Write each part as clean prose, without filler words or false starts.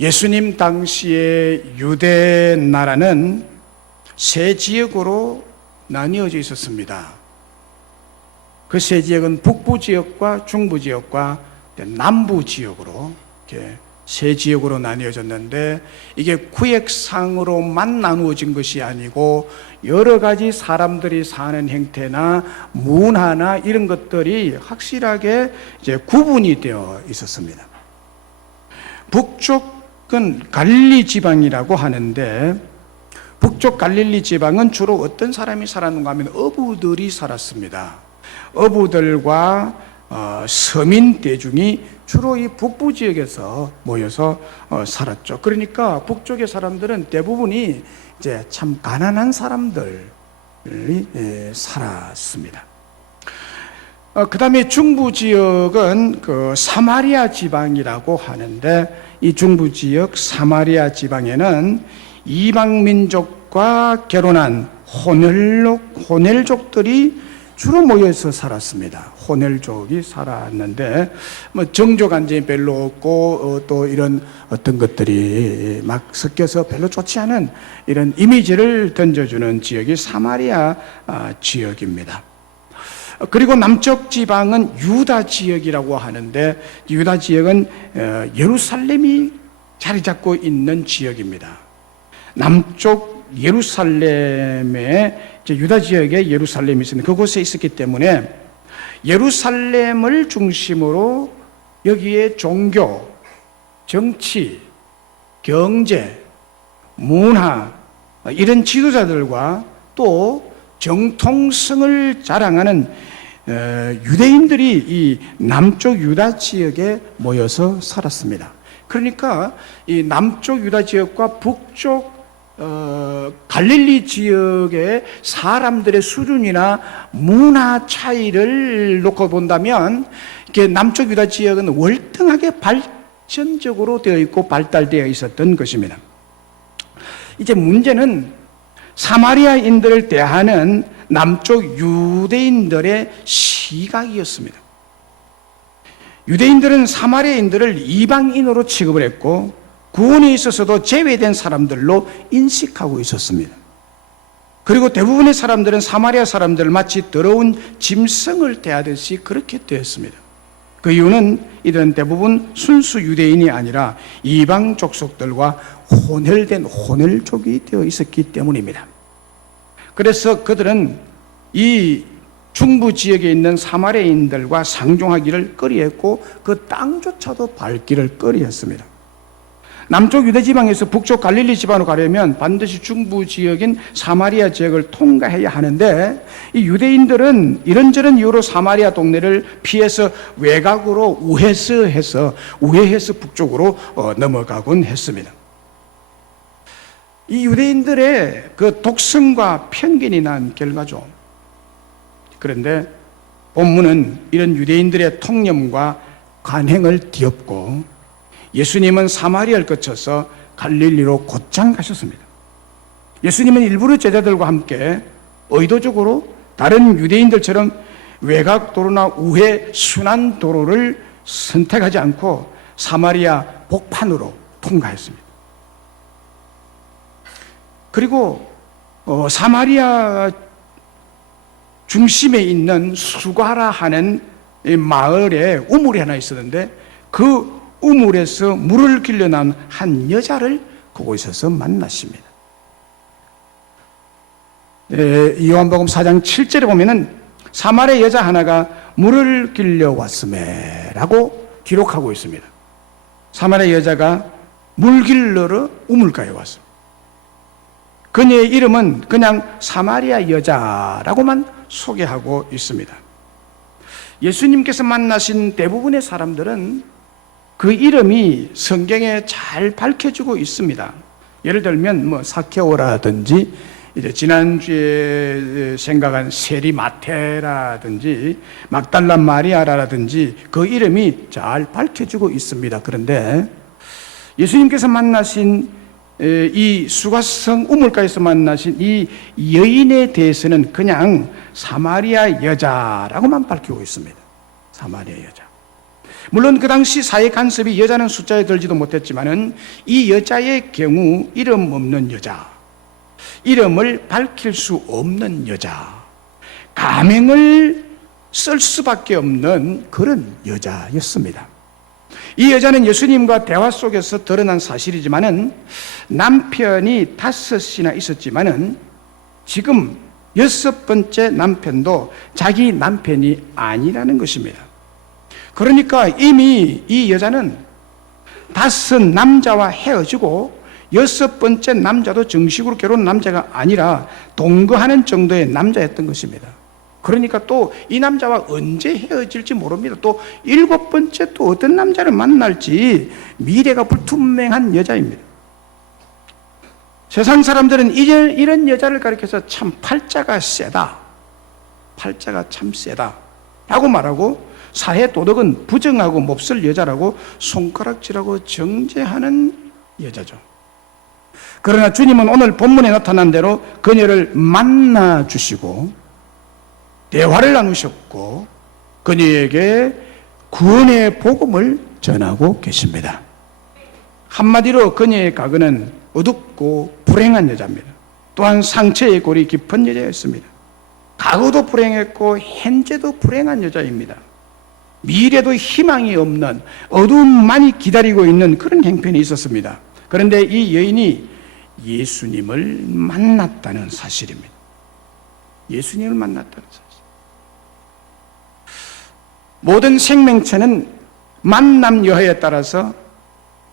예수님 당시에 유대 나라는 세 지역으로 나뉘어져 있었습니다. 그 세 지역은 북부 지역과 중부 지역과 남부 지역으로 이렇게 세 지역으로 나뉘어졌는데, 이게 구획상으로만 나누어진 것이 아니고 여러 가지 사람들이 사는 형태나 문화나 이런 것들이 확실하게 이제 구분이 되어 있었습니다. 북쪽은 갈릴리 지방이라고 하는데, 북쪽 갈릴리 지방은 주로 어떤 사람이 살았는가 하면 어부들이 살았습니다. 어부들과 서민 대중이 주로 이 북부 지역에서 모여서 살았죠. 그러니까 북쪽의 사람들은 대부분이 이제 참 가난한 사람들이 살았습니다. 그 다음에 중부 지역은 그 사마리아 지방이라고 하는데, 이 중부 지역 사마리아 지방에는 이방 민족과 결혼한 호넬족들이 주로 모여서 살았습니다. 호넬족이 살았는데, 뭐 정조 간쟁이 별로 없고 또 이런 어떤 것들이 막 섞여서 별로 좋지 않은 이런 이미지를 던져주는 지역이 사마리아 지역입니다. 그리고 남쪽 지방은 유다 지역이라고 하는데, 유다 지역은 예루살렘이 자리 잡고 있는 지역입니다. 남쪽 예루살렘에, 유다 지역에 예루살렘이 있었는데 그곳에 있었기 때문에 예루살렘을 중심으로 여기에 종교, 정치, 경제, 문화 이런 지도자들과 또 정통성을 자랑하는 유대인들이 이 남쪽 유다 지역에 모여서 살았습니다. 그러니까 이 남쪽 유다 지역과 북쪽 갈릴리 지역의 사람들의 수준이나 문화 차이를 놓고 본다면, 이렇게 남쪽 유다 지역은 월등하게 발전적으로 되어 있고 발달되어 있었던 것입니다. 이제 문제는 사마리아인들을 대하는 남쪽 유대인들의 시각이었습니다. 유대인들은 사마리아인들을 이방인으로 취급을 했고 구원에 있어서도 제외된 사람들로 인식하고 있었습니다. 그리고 대부분의 사람들은 사마리아 사람들을 마치 더러운 짐승을 대하듯이 그렇게 되었습니다. 그 이유는 이들은 대부분 순수 유대인이 아니라 이방 족속들과 혼혈된 호넬족이 되어 있었기 때문입니다. 그래서 그들은 이 중부 지역에 있는 사마리아인들과 상종하기를 꺼리했고 그 땅조차도 밟기를 꺼리했습니다. 남쪽 유대 지방에서 북쪽 갈릴리 지방으로 가려면 반드시 중부 지역인 사마리아 지역을 통과해야 하는데, 이 유대인들은 이런저런 이유로 사마리아 동네를 피해서 외곽으로 우회해서 북쪽으로 넘어가곤 했습니다. 이 유대인들의 그 독성과 편견이 난 결과죠. 그런데 본문은 이런 유대인들의 통념과 관행을 뒤엎고 예수님은 사마리아를 거쳐서 갈릴리로 곧장 가셨습니다. 예수님은 일부러 제자들과 함께 의도적으로 다른 유대인들처럼 외곽도로나 우회 순환 도로를 선택하지 않고 사마리아 복판으로 통과했습니다. 그리고 사마리아 중심에 있는 수가라 하는 마을에 우물이 하나 있었는데, 그 우물에서 물을 길러 나온 한 여자를 그곳에서 만났습니다. 요한복음 4장 7절에 보면은 사마리아 여자 하나가 물을 길러 왔음에 라고 기록하고 있습니다. 사마리아 여자가 물 길러러 우물가에 왔습니다. 그녀의 이름은 그냥 사마리아 여자라고만 소개하고 있습니다. 예수님께서 만나신 대부분의 사람들은 그 이름이 성경에 잘 밝혀지고 있습니다. 예를 들면 사케오라든지, 이제 지난주에 생각한 세리마테라든지 막달라 마리아라든지 그 이름이 잘 밝혀지고 있습니다. 그런데 예수님께서 만나신 이 수가성 우물가에서 만나신 이 여인에 대해서는 그냥 사마리아 여자라고만 밝히고 있습니다. 사마리아 여자. 물론 그 당시 사회 간섭이 여자는 숫자에 들지도 못했지만은 이 여자의 경우 이름 없는 여자, 이름을 밝힐 수 없는 여자, 가명을 쓸 수밖에 없는 그런 여자였습니다. 이 여자는 예수님과 대화 속에서 드러난 사실이지만은 남편이 5이나 있었지만은 지금 6번째 남편도 자기 남편이 아니라는 것입니다. 그러니까 이미 이 여자는 5 남자와 헤어지고 6번째 남자도 정식으로 결혼 남자가 아니라 동거하는 정도의 남자였던 것입니다. 그러니까 또 이 남자와 언제 헤어질지 모릅니다. 또 7번째 또 어떤 남자를 만날지 미래가 불투명한 여자입니다. 세상 사람들은 이런 여자를 가리켜서 참 팔자가 세다, 팔자가 참 세다 라고 말하고, 사회 도덕은 부정하고 몹쓸 여자라고 손가락질하고 정죄하는 여자죠. 그러나 주님은 오늘 본문에 나타난 대로 그녀를 만나 주시고 대화를 나누셨고 그녀에게 구원의 복음을 전하고 계십니다. 한마디로 그녀의 과거는 어둡고 불행한 여자입니다. 또한 상처의 골이 깊은 여자였습니다. 과거도 불행했고 현재도 불행한 여자입니다. 미래도 희망이 없는 어둠만이 기다리고 있는 그런 형편이 있었습니다. 그런데 이 여인이 예수님을 만났다는 사실입니다. 예수님을 만났다는 사실. 모든 생명체는 만남 여하에 따라서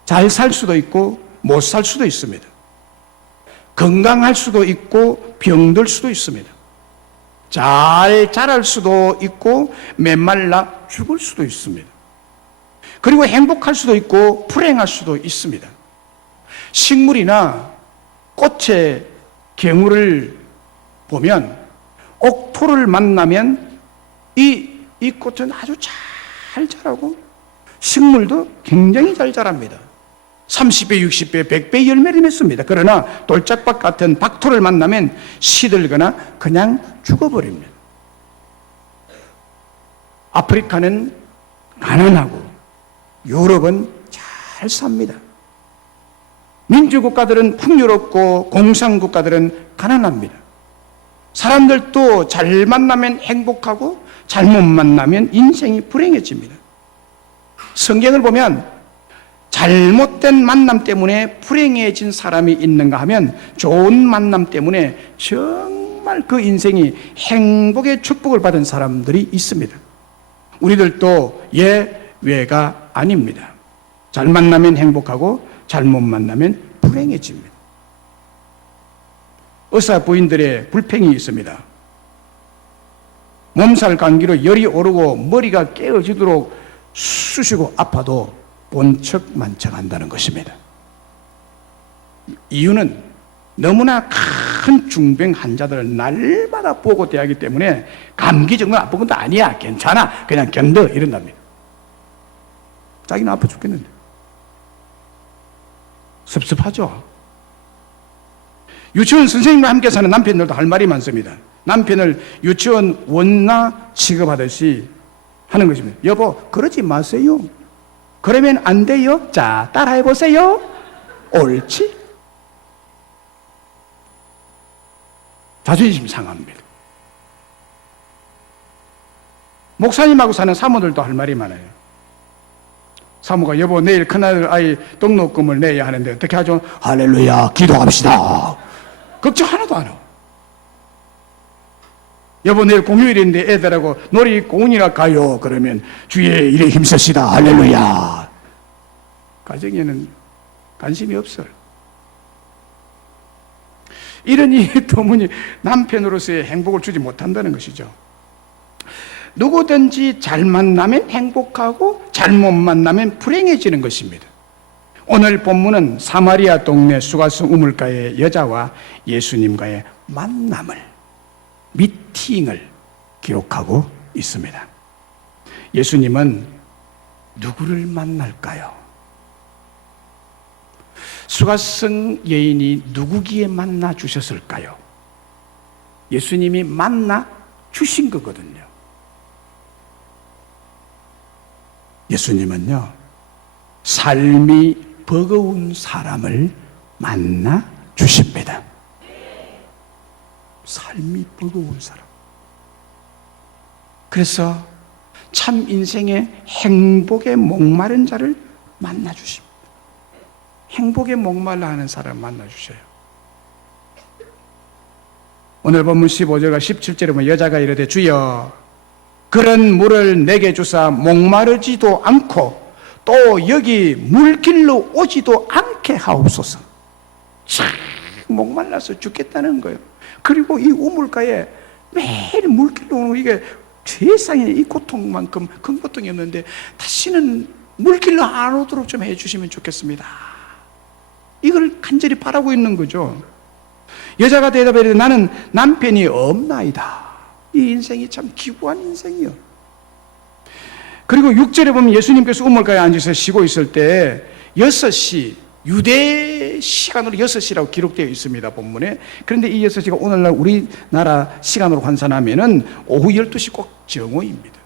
잘 살 수도 있고 못 살 수도 있습니다. 건강할 수도 있고 병들 수도 있습니다. 잘 자랄 수도 있고 메말라 죽을 수도 있습니다. 그리고 행복할 수도 있고 불행할 수도 있습니다. 식물이나 꽃의 경우를 보면 옥토를 만나면 이 꽃은 아주 잘 자라고 식물도 굉장히 잘 자랍니다. 30배, 60배, 100배 열매를 맺습니다. 그러나 돌짝밭 같은 박토를 만나면 시들거나 그냥 죽어버립니다. 아프리카는 가난하고 유럽은 잘 삽니다. 민주국가들은 풍요롭고 공산국가들은 가난합니다. 사람들도 잘 만나면 행복하고 잘못 만나면 인생이 불행해집니다. 성경을 보면 잘못된 만남 때문에 불행해진 사람이 있는가 하면 좋은 만남 때문에 정말 그 인생이 행복의 축복을 받은 사람들이 있습니다. 우리들도 예외가 아닙니다. 잘 만나면 행복하고 잘못 만나면 불행해집니다. 의사 부인들의 불평이 있습니다. 몸살 감기로 열이 오르고 머리가 깨어지도록 쑤시고 아파도 본척만척 한다는 것입니다. 이유는 너무나 큰 중병 환자들을 날마다 보고 대하기 때문에 감기 정도 아픈 것도 아니야, 괜찮아, 그냥 견뎌 이런답니다. 자기는 아파 죽겠는데. 섭섭하죠. 유치원 선생님과 함께 사는 남편들도 할 말이 많습니다. 남편을 유치원 원나 취급하듯이 하는 것입니다. 여보, 그러지 마세요. 그러면 안 돼요. 자, 따라해 보세요. 옳지? 자존심 상합니다. 목사님하고 사는 사모들도 할 말이 많아요. 사모가 여보, 내일 큰아들 아이 등록금을 내야 하는데 어떻게 하죠? 할렐루야, 기도합시다. 걱정 하나도 안 하고. 여보, 내일 공휴일인데 애들하고 놀이공원이나 가요. 그러면 주의 일에 힘쓰시다. 할렐루야. 가정에는 관심이 없어요. 이러니 도무지 남편으로서의 행복을 주지 못한다는 것이죠. 누구든지 잘 만나면 행복하고 잘못 만나면 불행해지는 것입니다. 오늘 본문은 사마리아 동네 수가성 우물가의 여자와 예수님과의 만남을, 미팅을 기록하고 있습니다. 예수님은 누구를 만날까요? 수가성 여인이 누구기에 만나 주셨을까요? 예수님이 만나 주신 거거든요. 예수님은요, 삶이 버거운 사람을 만나 주십니다. 삶이 버거운 사람. 그래서 참 인생의 행복에 목마른 자를 만나 주십니다. 행복에 목말라 하는 사람을 만나 주셔요. 오늘 본문 15절과 17절에 보면 여자가 이르되 주여 그런 물을 내게 주사 목마르지도 않고 또 여기 물길로 오지도 않게 하옵소서. 참 목말라서 죽겠다는 거예요. 그리고 이 우물가에 매일 물길로 오는 이게 세상에 이 고통만큼 큰 고통이 없는데 다시는 물길로 안 오도록 좀 해주시면 좋겠습니다. 이걸 간절히 바라고 있는 거죠. 여자가 대답해 이르되 나는 남편이 없나이다. 이 인생이 참 기구한 인생이요. 그리고 6절에 보면 예수님께서 우물가에 앉아서 쉬고 있을 때 6시, 유대 시간으로 6시라고 기록되어 있습니다, 본문에. 그런데 이 6시가 오늘날 우리나라 시간으로 환산하면은 오후 12시 꼭 정오입니다.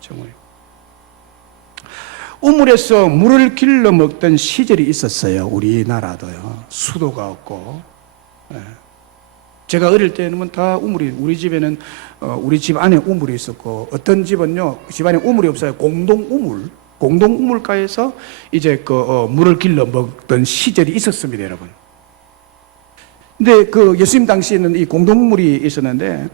정오요. 우물에서 물을 길러 먹던 시절이 있었어요. 우리나라도요. 수도가 없고. 제가 어릴 때는 다 우물이, 우리 집에는 우리 집 안에 우물이 있었고, 어떤 집은요 집안에 우물이 없어요. 공동 우물가에서 이제 물을 길러 먹던 시절이 있었습니다, 여러분. 근데 예수님 당시에는 이 공동 우물이 있었는데,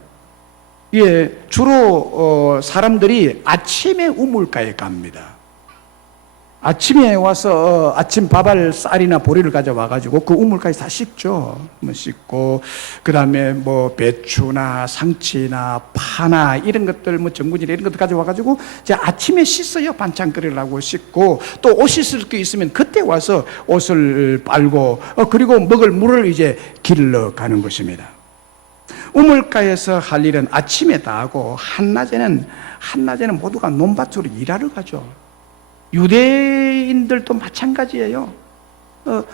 예, 주로 사람들이 아침에 우물가에 갑니다. 아침에 와서 아침 밥알 쌀이나 보리를 가져와가지고 그 우물가에 다 씻죠. 뭐 씻고, 그 다음에 뭐 배추나 상치나 파나 이런 것들, 뭐 전분이나 이런 것들 가져와가지고 이제 아침에 씻어요. 반찬 끓이려고 씻고, 또 옷 씻을 게 있으면 그때 와서 옷을 빨고, 그리고 먹을 물을 이제 길러 가는 것입니다. 우물가에서 할 일은 아침에 다 하고, 한낮에는 모두가 논밭으로 일하러 가죠. 유대인들도 마찬가지예요.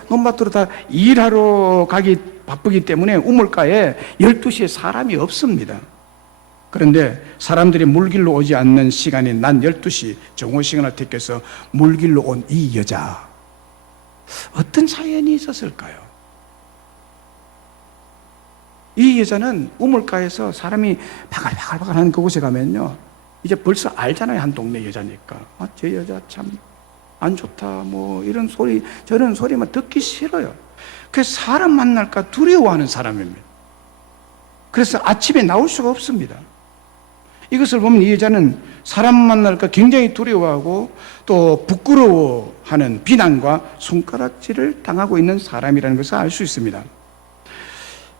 논밭으로 다 일하러 가기 바쁘기 때문에 우물가에 12시에 사람이 없습니다. 그런데 사람들이 물길로 오지 않는 시간이 난 12시 정오 시간을 택해서 물길로 온 이 여자, 어떤 사연이 있었을까요? 이 여자는 우물가에서 사람이 바글바글 하는 그곳에 가면요, 이제 벌써 알잖아요. 한 동네 여자니까. 저 여자 참 안 좋다. 뭐 이런 소리, 저런 소리만 듣기 싫어요. 그래서 사람 만날까 두려워하는 사람입니다. 그래서 아침에 나올 수가 없습니다. 이것을 보면 이 여자는 사람 만날까 굉장히 두려워하고 또 부끄러워하는 비난과 손가락질을 당하고 있는 사람이라는 것을 알 수 있습니다.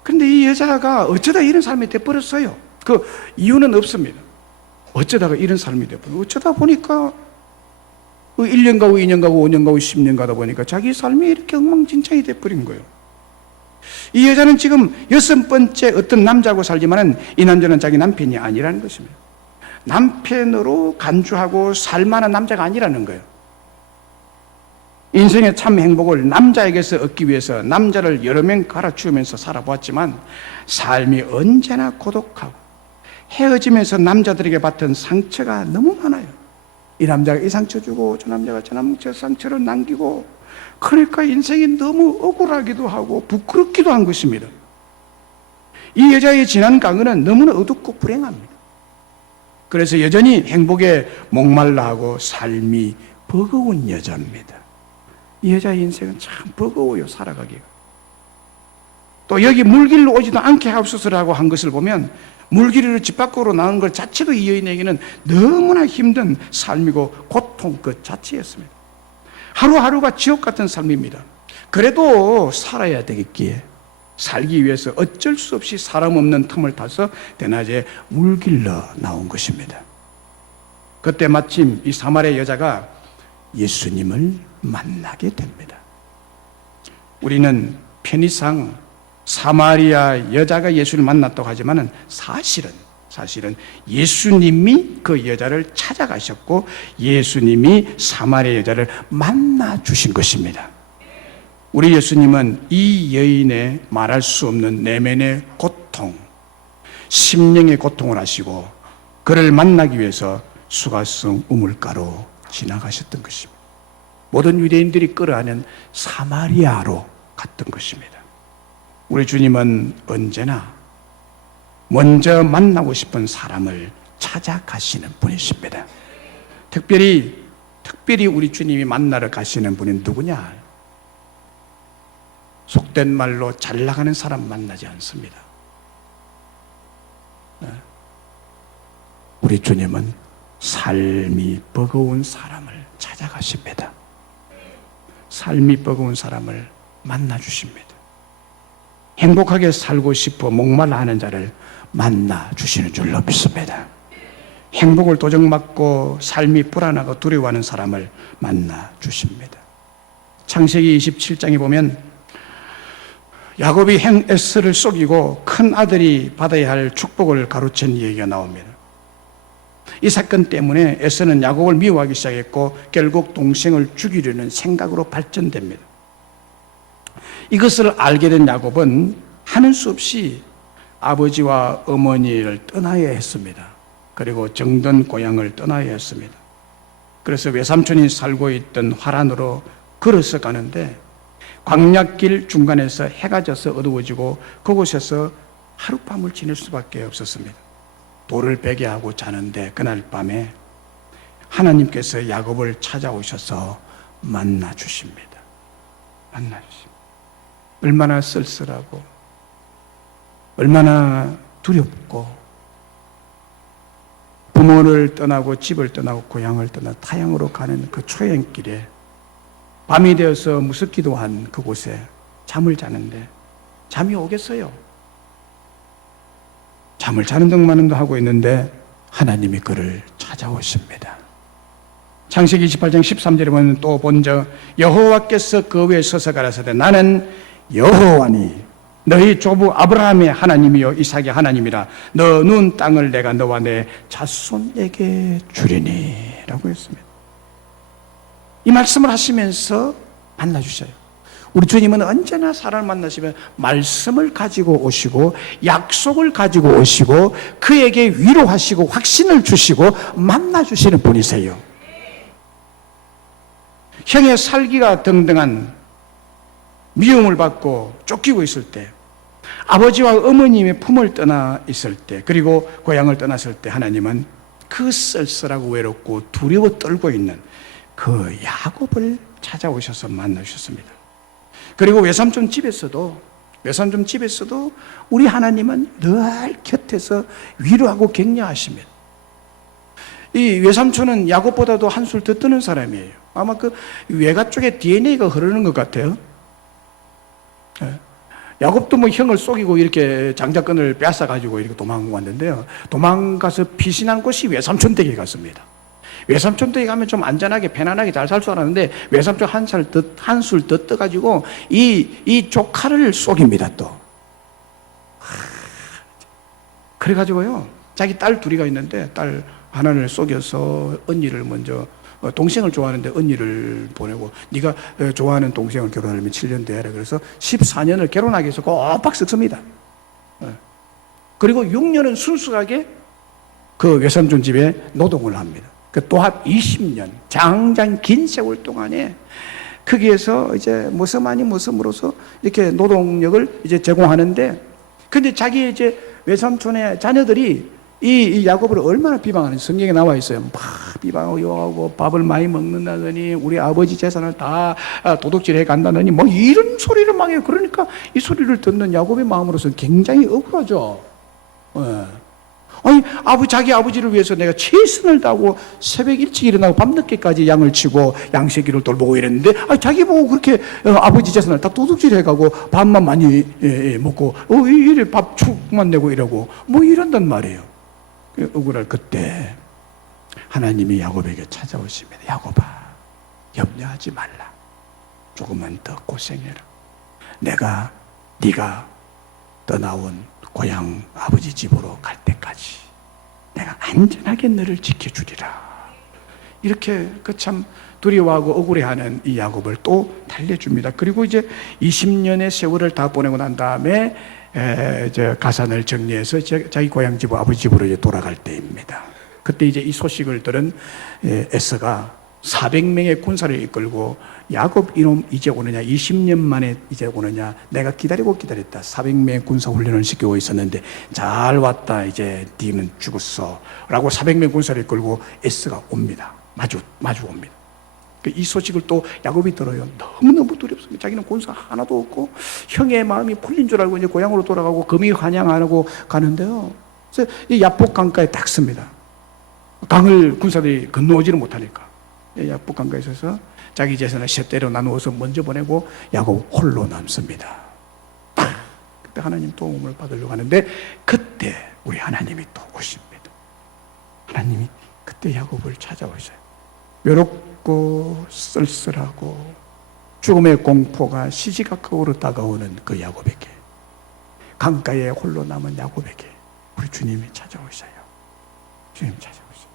그런데 이 여자가 어쩌다 이런 사람이 돼버렸어요. 그 이유는 없습니다. 어쩌다가 이런 삶이 되어버리고, 어쩌다 보니까 1년 가고 2년 가고 5년 가고 10년 가다 보니까 자기 삶이 이렇게 엉망진창이 되어버린 거예요. 이 여자는 지금 6번째 어떤 남자하고 살지만은 이 남자는 자기 남편이 아니라는 것입니다. 남편으로 간주하고 살만한 남자가 아니라는 거예요. 인생의 참 행복을 남자에게서 얻기 위해서 남자를 여러 명 갈아치우면서 살아보았지만 삶이 언제나 고독하고 헤어지면서 남자들에게 받은 상처가 너무 많아요. 이 남자가 이 상처 주고 저 남자가 저 상처를 남기고, 그러니까 인생이 너무 억울하기도 하고 부끄럽기도 한 것입니다. 이 여자의 지난 강은은 너무나 어둡고 불행합니다. 그래서 여전히 행복에 목말라 하고 삶이 버거운 여자입니다. 이 여자의 인생은 참 버거워요, 살아가기가. 또 여기 물길로 오지도 않게 하옵소서라고 한 것을 보면 물길로 집 밖으로 나온 것 자체도 이 여인에게는 너무나 힘든 삶이고 고통 그 자체였습니다. 하루하루가 지옥 같은 삶입니다. 그래도 살아야 되겠기에 살기 위해서 어쩔 수 없이 사람 없는 틈을 타서 대낮에 물길로 나온 것입니다. 그때 마침 이 사마리아 여자가 예수님을 만나게 됩니다. 우리는 편의상 사마리아 여자가 예수를 만났다고 하지만은 사실은 예수님이 그 여자를 찾아가셨고 예수님이 사마리아 여자를 만나 주신 것입니다. 우리 예수님은 이 여인의 말할 수 없는 내면의 고통, 심령의 고통을 아시고 그를 만나기 위해서 수가성 우물가로 지나가셨던 것입니다. 모든 유대인들이 끌어안은 사마리아로 갔던 것입니다. 우리 주님은 언제나 먼저 만나고 싶은 사람을 찾아가시는 분이십니다. 특별히 우리 주님이 만나러 가시는 분이 누구냐? 속된 말로 잘 나가는 사람 만나지 않습니다. 우리 주님은 삶이 버거운 사람을 찾아가십니다. 삶이 버거운 사람을 만나 주십니다. 행복하게 살고 싶어 목말라 하는 자를 만나 주시는 줄로 믿습니다. 행복을 도적맞고 삶이 불안하고 두려워하는 사람을 만나 주십니다. 창세기 27장에 보면 야곱이 에서를 속이고 큰 아들이 받아야 할 축복을 가로챈 얘기가 나옵니다. 이 사건 때문에 에서는 야곱을 미워하기 시작했고 결국 동생을 죽이려는 생각으로 발전됩니다. 이것을 알게 된 야곱은 하는 수 없이 아버지와 어머니를 떠나야 했습니다. 그리고 정든 고향을 떠나야 했습니다. 그래서 외삼촌이 살고 있던 화란으로 걸어서 가는데 광야길 중간에서 해가 져서 어두워지고 그곳에서 하룻밤을 지낼 수밖에 없었습니다. 돌을 베게 하고 자는데 그날 밤에 하나님께서 야곱을 찾아오셔서 만나 주십니다. 만나 주십니다. 얼마나 쓸쓸하고 얼마나 두렵고 부모를 떠나고 집을 떠나고 고향을 떠나 타향으로 가는 그 초행길에 밤이 되어서 무섭기도 한 그곳에 잠을 자는데 잠이 오겠어요? 잠을 자는 둥 마는 둥 하고 있는데 하나님이 그를 찾아오십니다. 창세기 28장 13절에 보면 또 본저 여호와께서 그 위에 서서 가라사대 나는 여호와니 너희 조부 아브라함의 하나님이요 이삭의 하나님이라 너 눈 땅을 내가 너와 내 자손에게 주리니 라고 했습니다. 이 말씀을 하시면서 만나주셔요. 우리 주님은 언제나 사람을 만나시면 말씀을 가지고 오시고 약속을 가지고 오시고 그에게 위로하시고 확신을 주시고 만나주시는 분이세요. 형의 살기가 등등한 미움을 받고 쫓기고 있을 때 아버지와 어머님의 품을 떠나 있을 때 그리고 고향을 떠났을 때 하나님은 그 쓸쓸하고 외롭고 두려워 떨고 있는 그 야곱을 찾아오셔서 만나주셨습니다. 그리고 외삼촌 집에서도 우리 하나님은 늘 곁에서 위로하고 격려하십니다. 이 외삼촌은 야곱보다도 한술 더 뜨는 사람이에요. 아마 그 외가 쪽에 DNA가 흐르는 것 같아요. 야곱도 뭐 형을 속이고 이렇게 장자권을 뺏어가지고 이렇게 도망갔는데요. 도망가서 피신한 곳이 외삼촌 댁에 갔습니다. 외삼촌 댁에 가면 좀 안전하게 편안하게 잘 살 줄 알았는데 외삼촌 한술 더 떠가지고 이 조카를 속입니다 또. 그래가지고요 자기 딸 둘이가 있는데 딸 하나를 속여서 언니를 먼저 동생을 좋아하는데 언니를 보내고 네가 좋아하는 동생을 결혼하려면 7년 돼야 해. 그래서 14년을 결혼하기 위해서 꼬박 썩습니다. 그리고 6년은 순수하게 그 외삼촌 집에 노동을 합니다. 그 또합 20년 장장 긴 세월 동안에 거기에서 이제 머슴 아닌 머슴으로서 이렇게 노동력을 이제 제공하는데 근데 자기 이제 외삼촌의 자녀들이 이 야곱을 얼마나 비방하는지 성경에 나와 있어요. 막 비방하고 욕하고 밥을 많이 먹는다더니 우리 아버지 재산을 다 도둑질해 간다더니 뭐 이런 소리를 막 해요. 그러니까 이 소리를 듣는 야곱의 마음으로서는 굉장히 억울하죠. 아니 자기 아버지를 위해서 내가 최선을 다하고 새벽 일찍 일어나고 밤늦게까지 양을 치고 양새끼를 돌보고 이랬는데 자기 보고 그렇게 아버지 재산을 다 도둑질해가고 밥만 많이 먹고 이래 밥 축만 내고 이러고 뭐 이런단 말이에요. 억울할 그때 하나님이 야곱에게 찾아오십니다. 야곱아 염려하지 말라. 조금만 더 고생해라. 내가 네가 떠나온 고향 아버지 집으로 갈 때까지 내가 안전하게 너를 지켜주리라. 이렇게 그 참 두려워하고 억울해하는 이 야곱을 또 달래줍니다. 그리고 이제 20년의 세월을 다 보내고 난 다음에 이제 가산을 정리해서 자기 고향 집 아버지 집으로 이제 돌아갈 때입니다. 그때 이제 이 소식을 들은 에서가 400명의 군사를 이끌고 야곱 이놈 이제 오느냐, 20년 만에 이제 오느냐, 내가 기다리고 기다렸다. 400명의 군사 훈련을 시키고 있었는데 잘 왔다, 이제 니는 죽었어 라고 400명 군사를 이끌고 에스가 옵니다. 마주 옵니다. 이 소식을 또 야곱이 들어요. 너무너무 두렵습니다. 자기는 군사 하나도 없고 형의 마음이 풀린 줄 알고 이제 고향으로 돌아가고 금이 환영 안 하고 가는데요. 그래서 이 야복 강가에 딱 섭니다. 강을 군사들이 건너오지를 못하니까 야복 강가에 서서 자기 재산을 세 대로 나누어서 먼저 보내고 야곱 홀로 남습니다. 그때 하나님 도움을 받으려고 하는데 그때 우리 하나님이 또 오십니다. 하나님이 그때 야곱을 찾아오셔요. 외롭고 쓸쓸하고 죽음의 공포가 시시각각으로 다가오는 그 야곱에게, 강가에 홀로 남은 야곱에게 우리 주님이 찾아오셔요. 주님 찾아오셔요.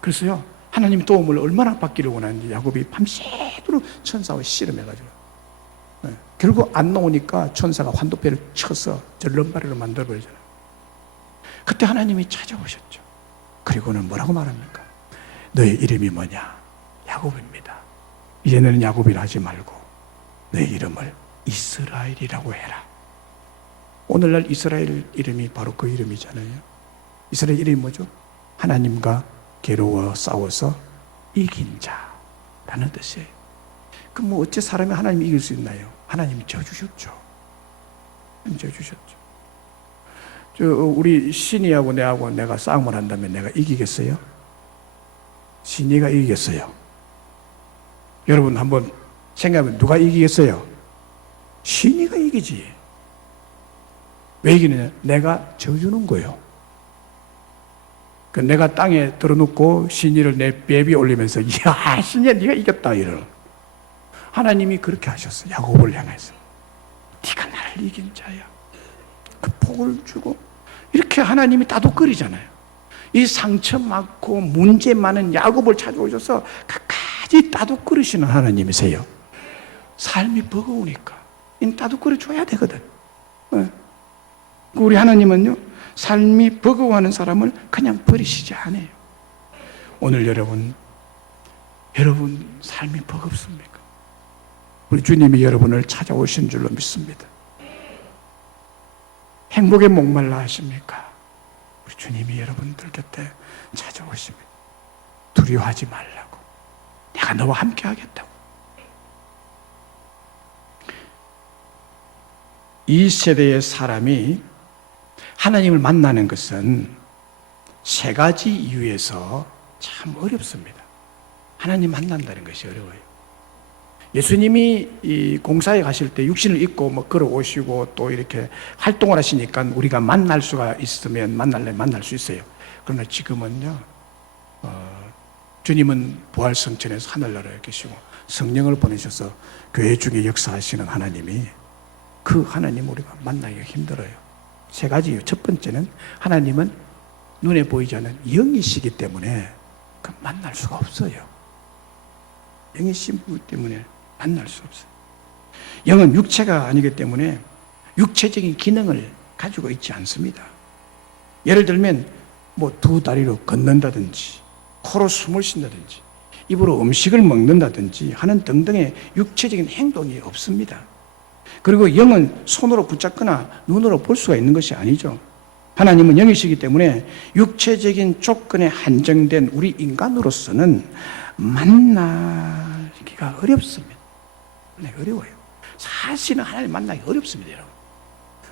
그래서요, 하나님 도움을 얼마나 받기를 원하는지 야곱이 밤새도록 천사와 씨름해가지고 결국 안 나오니까 천사가 환도패를 쳐서 절름발이로 만들어버리잖아요. 그때 하나님이 찾아오셨죠. 그리고는 뭐라고 말합니까? 너의 이름이 뭐냐? 야곱입니다. 이제 너는 야곱이라 하지 말고 너의 이름을 이스라엘이라고 해라. 오늘날 이스라엘 이름이 바로 그 이름이잖아요. 이스라엘 이름이 뭐죠? 하나님과 괴로워 싸워서 이긴 자라는 뜻이에요. 그럼 뭐 어째 사람이 하나님 이길 수 있나요? 하나님이 져주셨죠. 져주셨죠. 우리 신이하고 내하고 내가 싸움을 한다면 내가 이기겠어요? 신이가 이기겠어요? 여러분 한번 생각해보면 누가 이기겠어요? 신이가 이기지. 왜 이기느냐? 내가 져주는 거예요. 그 내가 땅에 들어눕고 신이를 내 배 위에 올리면서 야 신이야 네가 이겼다 이러. 하나님이 그렇게 하셨어요. 야곱을 향해서 네가 나를 이긴 자야. 그 복을 주고 이렇게 하나님이 따독거리잖아요. 이 상처 많고 문제 많은 야곱을 찾아오셔서 끝까지 따독거리시는 하나님이세요. 삶이 버거우니까 따독거려 줘야 되거든. 우리 하나님은요, 삶이 버거워하는 사람을 그냥 버리시지 않아요. 오늘 여러분 삶이 버겁습니까? 우리 주님이 여러분을 찾아오신 줄로 믿습니다. 행복에 목말라 하십니까? 우리 주님이 여러분들 곁에 찾아오십니다. 두려워하지 말라고. 내가 너와 함께 하겠다고. 이 세대의 사람이 하나님을 만나는 것은 세 가지 이유에서 참 어렵습니다. 하나님 만난다는 것이 어려워요. 예수님이 이 공사에 가실 때 육신을 입고 뭐 걸어오시고 또 이렇게 활동을 하시니까 우리가 만날 수가 있으면 만날 수 있어요. 그러나 지금은요, 주님은 부활성천에서 하늘나라에 계시고 성령을 보내셔서 교회 중에 역사하시는 하나님이, 그 하나님 우리가 만나기가 힘들어요. 세 가지 이유. 첫 번째는 하나님은 눈에 보이지 않는 영이시기 때문에 그 만날 수가 없어요. 영이신 분 때문에 만날 수 없어요. 영은 육체가 아니기 때문에 육체적인 기능을 가지고 있지 않습니다. 예를 들면 뭐 두 다리로 걷는다든지 코로 숨을 쉰다든지 입으로 음식을 먹는다든지 하는 등등의 육체적인 행동이 없습니다. 그리고 영은 손으로 붙잡거나 눈으로 볼 수가 있는 것이 아니죠. 하나님은 영이시기 때문에 육체적인 조건에 한정된 우리 인간으로서는 만나기가 어렵습니다. 어려워요. 사실은 하나님 만나기 어렵습니다, 여러분.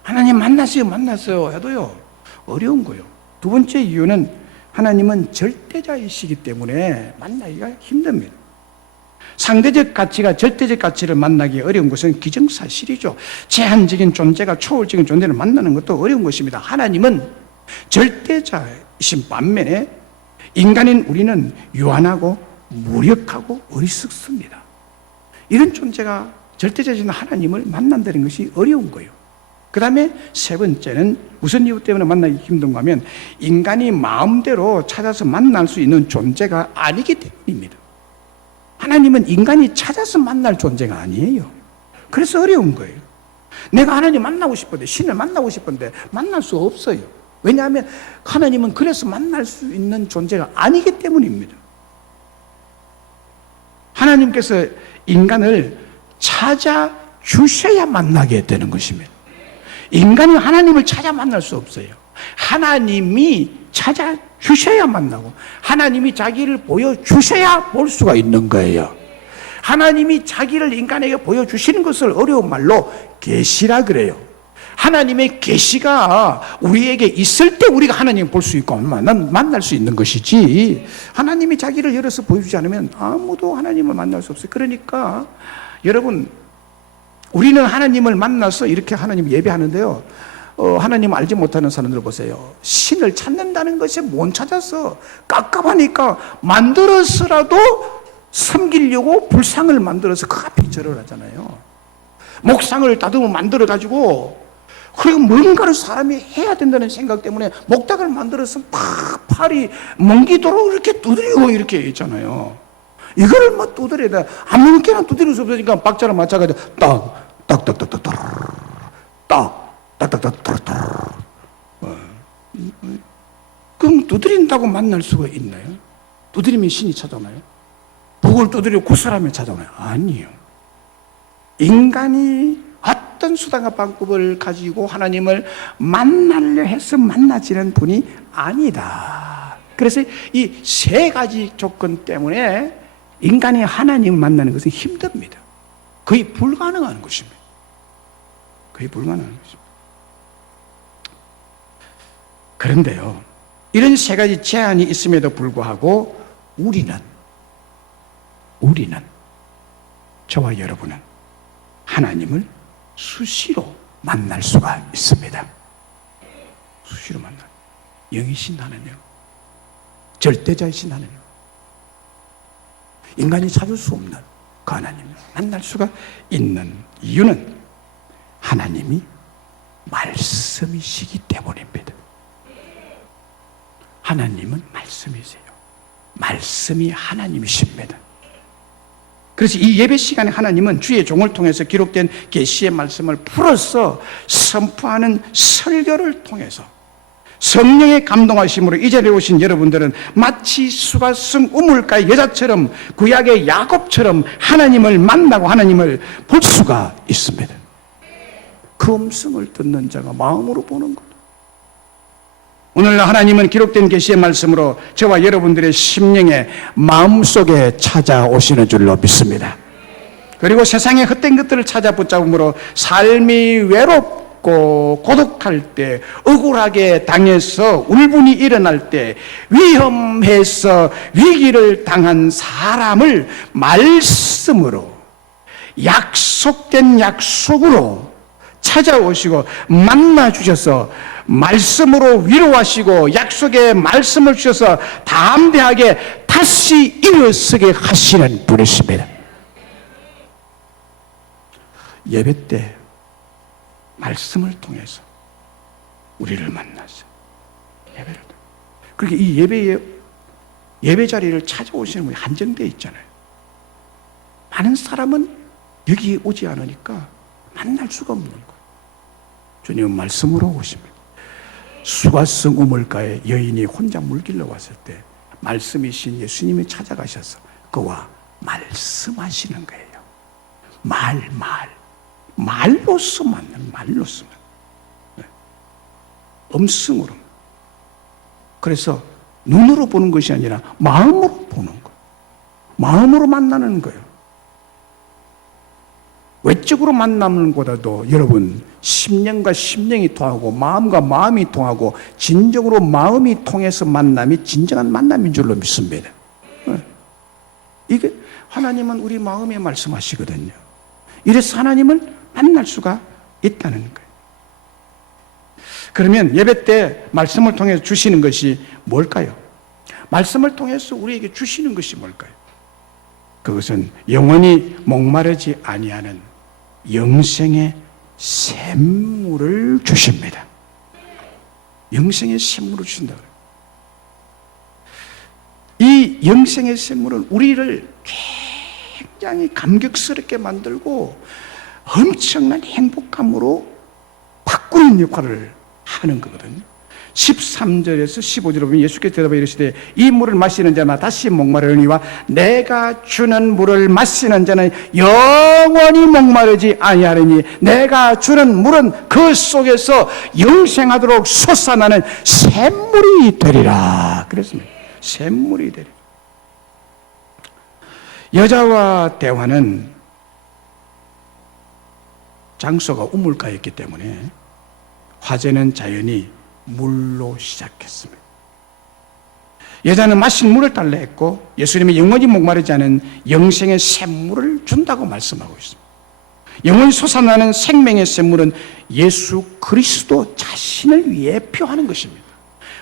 하나님 만났어요 해도요, 어려운 거예요. 두 번째 이유는 하나님은 절대자이시기 때문에 만나기가 힘듭니다. 상대적 가치가 절대적 가치를 만나기 어려운 것은 기정사실이죠. 제한적인 존재가 초월적인 존재를 만나는 것도 어려운 것입니다. 하나님은 절대자이신 반면에 인간인 우리는 유한하고 무력하고 어리석습니다. 이런 존재가 절대자이신 하나님을 만난다는 것이 어려운 거예요. 그 다음에 세 번째는 무슨 이유 때문에 만나기 힘든가 하면 인간이 마음대로 찾아서 만날 수 있는 존재가 아니기 때문입니다. 하나님은 인간이 찾아서 만날 존재가 아니에요. 그래서 어려운 거예요. 내가 하나님 만나고 싶은데, 신을 만나고 싶은데 만날 수 없어요. 왜냐하면 하나님은 그래서 만날 수 있는 존재가 아니기 때문입니다. 하나님께서 인간을 찾아 주셔야 만나게 되는 것입니다. 인간이 하나님을 찾아 만날 수 없어요. 하나님이 찾아 주셔야 만나고, 하나님이 자기를 보여주셔야 볼 수가 있는 거예요. 하나님이 자기를 인간에게 보여주시는 것을 어려운 말로 계시라 그래요. 하나님의 계시가 우리에게 있을 때 우리가 하나님을 볼 수 있고 만날 수 있는 것이지, 하나님이 자기를 열어서 보여주지 않으면 아무도 하나님을 만날 수 없어요. 그러니까 여러분, 우리는 하나님을 만나서 이렇게 하나님 예배하는데요, 하나님 알지 못하는 사람들 보세요. 신을 찾는다는 것이 못 찾아서 깝깝하니까 만들어서라도 섬기려고 불상을 만들어서 그 앞에 절을 하잖아요. 목상을 다듬어 만들어가지고, 그리고 뭔가를 사람이 해야 된다는 생각 때문에 목탁을 만들어서 막 팔이 멍기도록 이렇게 두드리고 이렇게 있잖아요. 이거를 뭐 두드려야 돼. 아무렇게나 두드릴 수 없으니까 박자를 맞춰가지고 딱딱딱딱딱 그럼 두드린다고 만날 수가 있나요? 두드리면 신이 찾아오나요? 북을 두드리고 그 사람이 찾아오나요? 아니요. 인간이 어떤 수단과 방법을 가지고 하나님을 만나려 해서 만나지는 분이 아니다. 그래서 이 세 가지 조건 때문에 인간이 하나님을 만나는 것은 힘듭니다. 거의 불가능한 것입니다. 거의 불가능한 것입니다. 그런데요, 이런 세 가지 제한이 있음에도 불구하고 우리는 저와 여러분은 하나님을 수시로 만날 수가 있습니다. 수시로 만나. 영이신 하나님, 절대자이신 하나님, 인간이 찾을 수 없는 그 하나님을 만날 수가 있는 이유는 하나님이 말씀이시기 때문입니다. 하나님은 말씀이세요. 말씀이 하나님이십니다. 그래서 이 예배 시간에 하나님은 주의 종을 통해서 기록된 계시의 말씀을 풀어서 선포하는 설교를 통해서 성령의 감동하심으로 이 자리에 오신 여러분들은 마치 수가성 우물가의 여자처럼, 구약의 야곱처럼 하나님을 만나고 하나님을 볼 수가 있습니다. 그 음성을 듣는 자가 마음으로 보는 것. 오늘 하나님은 기록된 계시의 말씀으로 저와 여러분들의 심령의 마음속에 찾아오시는 줄로 믿습니다. 그리고 세상의 헛된 것들을 찾아 붙잡음으로 삶이 외롭고 고독할 때, 억울하게 당해서 울분이 일어날 때, 위험해서 위기를 당한 사람을 말씀으로, 약속된 약속으로 찾아오시고 만나 주셔서 말씀으로 위로하시고 약속의 말씀을 주셔서 담대하게 다시 일어서게 하시는 분이십니다. 예배 때 말씀을 통해서 우리를 만나서 예배를, 그렇게 이 예배 자리를 찾아오시는 분이 한정되어 있잖아요. 많은 사람은 여기에 오지 않으니까 만날 수가 없는 거예요. 주님은 말씀으로 오십니다. 수가성 우물가에 여인이 혼자 물 길러 왔을 때 말씀이신 예수님이 찾아가셔서 그와 말씀하시는 거예요. 말로서 만나는, 말로서 만나는, 음성으로. 그래서 눈으로 보는 것이 아니라 마음으로 보는 거예요. 마음으로 만나는 거예요. 외적으로 만나는 것보다도 여러분, 심령과 심령이 통하고 마음과 마음이 통하고 진정으로 마음이 통해서 만남이 진정한 만남인 줄로 믿습니다. 이게 하나님은 우리 마음에 말씀하시거든요. 이래서 하나님을 만날 수가 있다는 거예요. 그러면 예배 때 말씀을 통해서 주시는 것이 뭘까요? 말씀을 통해서 우리에게 주시는 것이 뭘까요? 그것은 영원히 목마르지 아니하는 영생의 샘물을 주십니다. 영생의 샘물을 주신다. 이 영생의 샘물은 우리를 굉장히 감격스럽게 만들고 엄청난 행복감으로 바꾸는 역할을 하는 거거든요. 13절에서 15절에 보면 예수께서 대답하여 이르시되 이 물을 마시는 자마다 다시 목마르니와 내가 주는 물을 마시는 자는 영원히 목마르지 아니하리니 내가 주는 물은 그 속에서 영생하도록 솟아나는 샘물이 되리라 그랬습니다. 샘물이 되리라. 여자와 대화는 장소가 우물가였기 때문에 화제는 자연히 물로 시작했습니다. 여자는 마실 물을 달라 했고 예수님이 영원히 목마르지 않은 영생의 샘물을 준다고 말씀하고 있습니다. 영원히 솟아나는 생명의 샘물은 예수 그리스도 자신을 위해 표하는 것입니다.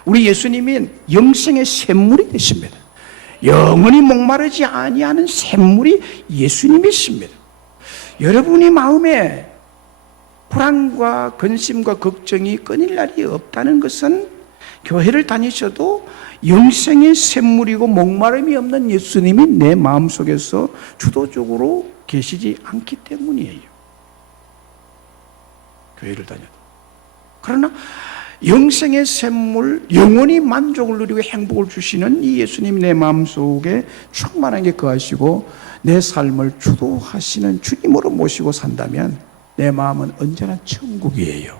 우리 예수님이 영생의 샘물이 되십니다. 영원히 목마르지 아니하는 샘물이 예수님이십니다. 여러분이 마음에 불안과 근심과 걱정이 끊일 날이 없다는 것은 교회를 다니셔도 영생의 샘물이고 목마름이 없는 예수님이 내 마음속에서 주도적으로 계시지 않기 때문이에요. 교회를 다녀도. 그러나 영생의 샘물, 영원히 만족을 누리고 행복을 주시는 이 예수님이 내 마음속에 충만하게 거하시고 내 삶을 주도하시는 주님으로 모시고 산다면 내 마음은 언제나 천국이에요.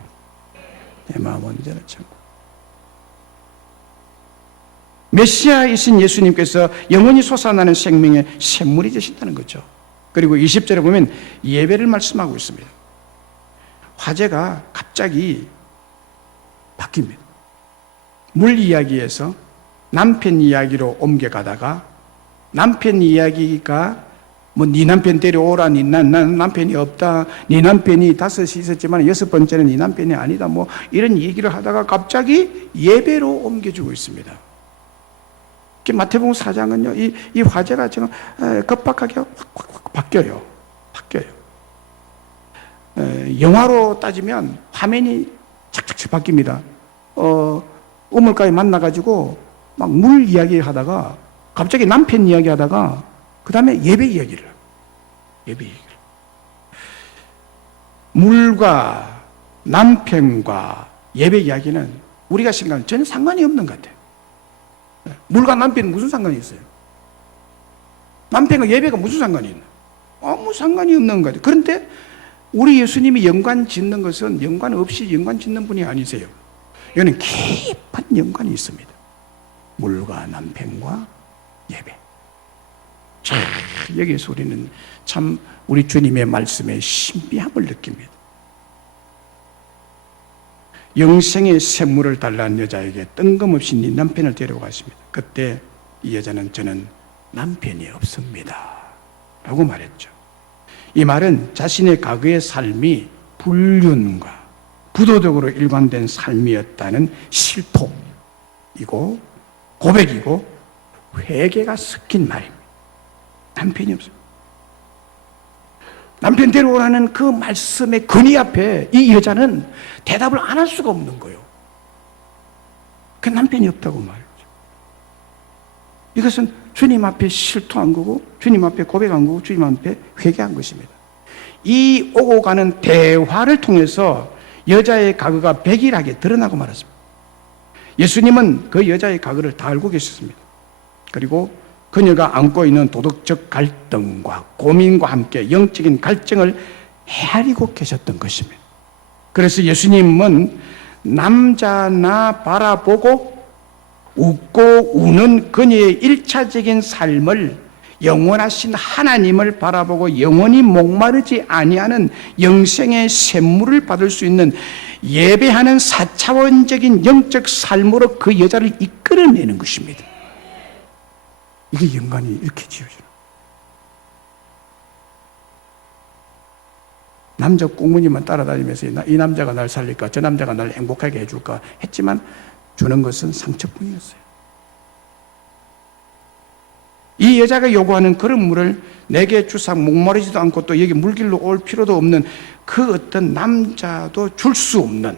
내 마음은 언제나 천국. 메시아이신 예수님께서 영원히 솟아나는 생명의 샘물이 되신다는 거죠. 그리고 20절에 보면 예배를 말씀하고 있습니다. 화제가 갑자기 바뀝니다. 물 이야기에서 남편 이야기로 옮겨가다가 남편 이야기가 뭐 네 남편 데려오라, 난 남편이 없다, 네 남편이 5이 있었지만 6번째는 네 남편이 아니다, 뭐 이런 얘기를 하다가 갑자기 예배로 옮겨주고 있습니다. 마태복음 4장은요 이 화제가 지금 급박하게 확 바뀌어요. 영화로 따지면 화면이 착착착 바뀝니다. 우물가에 만나가지고 막 물 이야기 하다가 갑자기 남편 이야기 하다가 그 다음에 예배 이야기를. 물과 남편과 예배 이야기는 우리가 생각하는 전혀 상관이 없는 것 같아요. 물과 남편은 무슨 상관이 있어요? 남편과 예배가 무슨 상관이 있나? 아무 상관이 없는 것 같아요. 그런데 우리 예수님이 연관 짓는 것은 연관 없이 연관 짓는 분이 아니세요. 여기는 깊은 연관이 있습니다. 물과 남편과 예배. 자, 여기에서 우리는 참 우리 주님의 말씀의 신비함을 느낍니다. 영생의 샘물을 달라는 여자에게 뜬금없이 네 남편을 데려가십니다. 그때 이 여자는 저는 남편이 없습니다 라고 말했죠. 이 말은 자신의 과거의 삶이 불륜과 부도덕으로 일관된 삶이었다는 실토이고 고백이고 회개가 섞인 말입니다. 남편이 없어요. 남편 데려오라는 그 말씀의 근위 앞에 이 여자는 대답을 안 할 수가 없는 거예요. 그 남편이 없다고 말이죠. 이것은 주님 앞에 실토한 거고 주님 앞에 고백한 거고 주님 앞에 회개한 것입니다. 이 오고 가는 대화를 통해서 여자의 과거가 백일하게 드러나고 말았습니다. 예수님은 그 여자의 과거를 다 알고 계셨습니다. 그리고 그녀가 안고 있는 도덕적 갈등과 고민과 함께 영적인 갈증을 헤아리고 계셨던 것입니다. 그래서 예수님은 남자나 바라보고 웃고 우는 그녀의 일차적인 삶을 영원하신 하나님을 바라보고 영원히 목마르지 아니하는 영생의 샘물을 받을 수 있는 예배하는 4차원적인 영적 삶으로 그 여자를 이끌어내는 것입니다. 이게 연관이 이렇게 지어져요. 남자 꽁무니만 따라다니면서 이 남자가 날 살릴까 저 남자가 날 행복하게 해줄까 했지만 주는 것은 상처뿐이었어요. 이 여자가 요구하는 그런 물을 내게 주사 목마르지도 않고 또 여기 물길로 올 필요도 없는 그 어떤 남자도 줄 수 없는